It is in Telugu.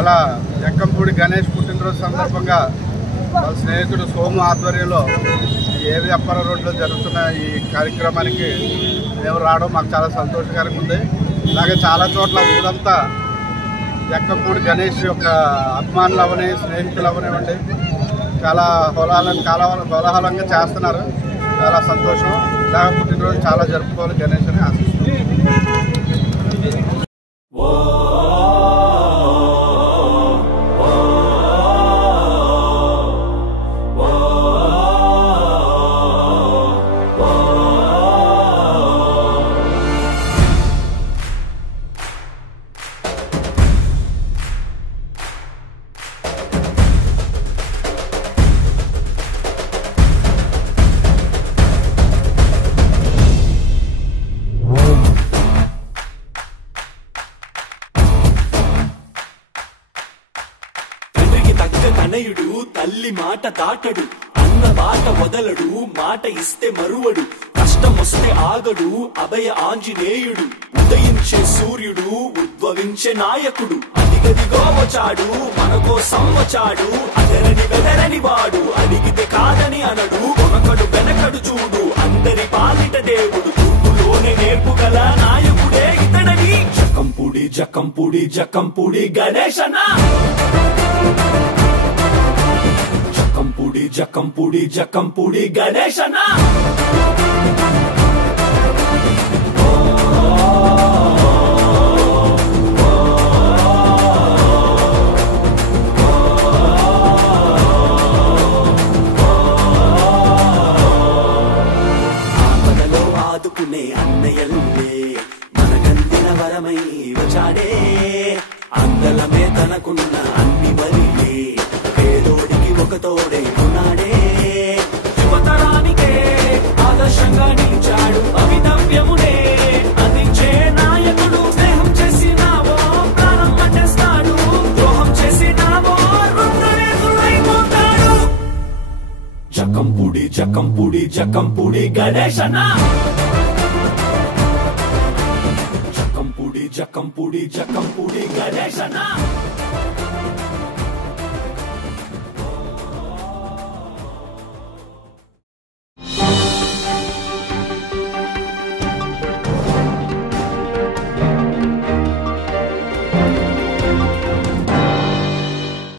అలా జక్కంపూడి గణేష్ పుట్టినరోజు సందర్భంగా వాళ్ళ స్నేహితుడు సోము ఆధ్వర్యంలో ఏవి అప్పర రోడ్లో జరుగుతున్న ఈ కార్యక్రమానికి మేము రావడం మాకు చాలా సంతోషకరంగా ఉంది. అలాగే చాలా చోట్ల ఊరంతా జక్కంపూడి గణేష్ యొక్క అభిమానులు అవని స్నేహితులు అవనివ్వండి చాలా కోలాహలంగా చేస్తున్నారు. చాలా సంతోషం. ఇలాగ పుట్టినరోజు చాలా జరుపుకోవాలి గణేష్ అని ఆశిస్తున్నాం. కనయుడు తల్లి మాట దాటడు, అన్న మాట వదలడు, మాట ఇస్తే మరువడు, కష్టం వస్తే ఆగడు, అభయ ఆంజనేయుడు, ఉదయించే సూర్యుడు, ఉద్భవించే నాయకుడు, అదిగదిగో వచ్చాడు, మన కోసం వచ్చాడు, అదరని వెదరని వాడు, అడిగితే కాదని అనడు, కొనకడు వెనకడు చూడు, అందరి పాలిట దేవుడు, చూపులోనే నేర్పుగల నాయకుడే ఇతడని జక్కంపూడి జక్కంపూడి జక్కంపూడి గణేశన్న. జక్కంపూడి జక్కంపూడి జక్కంపూడి గణేశన్న. ఆపదలో ఆదుకునే అన్నయ్యల్లే మనకందిన వరమై వచ్చాడే, అందలమే తనకున్న అన్ని మరిలే పేదోడికి ఒక తోడే ఉన్నాడే, యువతరానికే ఆదర్శంగా నిలిచాడు, అభినవ్యమునే అందించే నాయకుడు, స్నేహం చేసినావో ప్రాణం పట్టేస్తాడు, ద్రోహం చేసినావో రుద్రనేతుడైపోతాడు. జక్కంపూడి జక్కంపూడి జక్కంపూడి గణేశన్న. జక్కంపూడి జక్కంపూడి జక్కంపూడి గణేశన్న.